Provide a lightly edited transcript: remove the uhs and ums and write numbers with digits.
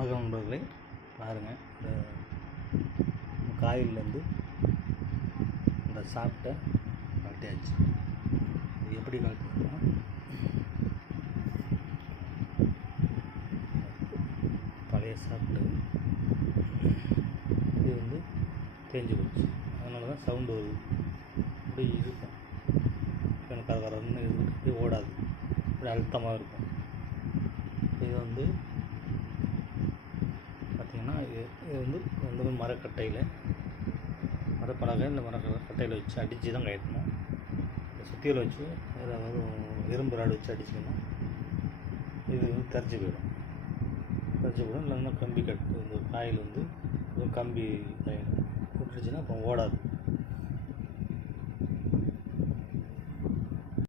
வணக்கம் நண்பர்களே, பாருங்கள் இந்த காயிலேருந்து இந்த சாப்பிட்ட கழட்டியாச்சு. இது எப்படி கழட்டுனா பழைய சாப்பிட்டு இது வந்து தேஞ்சு போச்சு. அதனால தான் சவுண்டு வருது. இப்படி இருக்கும், கரகரன்னு இது ஓடாது, இப்படி அழுத்தமாக இருக்கும். இது வந்து பார்த்திங்கன்னா இது வந்து மரக்கட்டையில் மரப்பலகை இந்த மரக்கட்டையில் வச்சு அடித்து தான் கட்டணும். சுத்தியில் வச்சு அதாவது இரும்பு ராடு வச்சு அடிச்சிங்கன்னா இது வந்து தெரிஞ்சு போயிடும். இல்லைன்னா கம்பி கட்டு இந்த காயில் வந்து கம்பி விட்டுருச்சுன்னா அப்புறம் ஓடாது.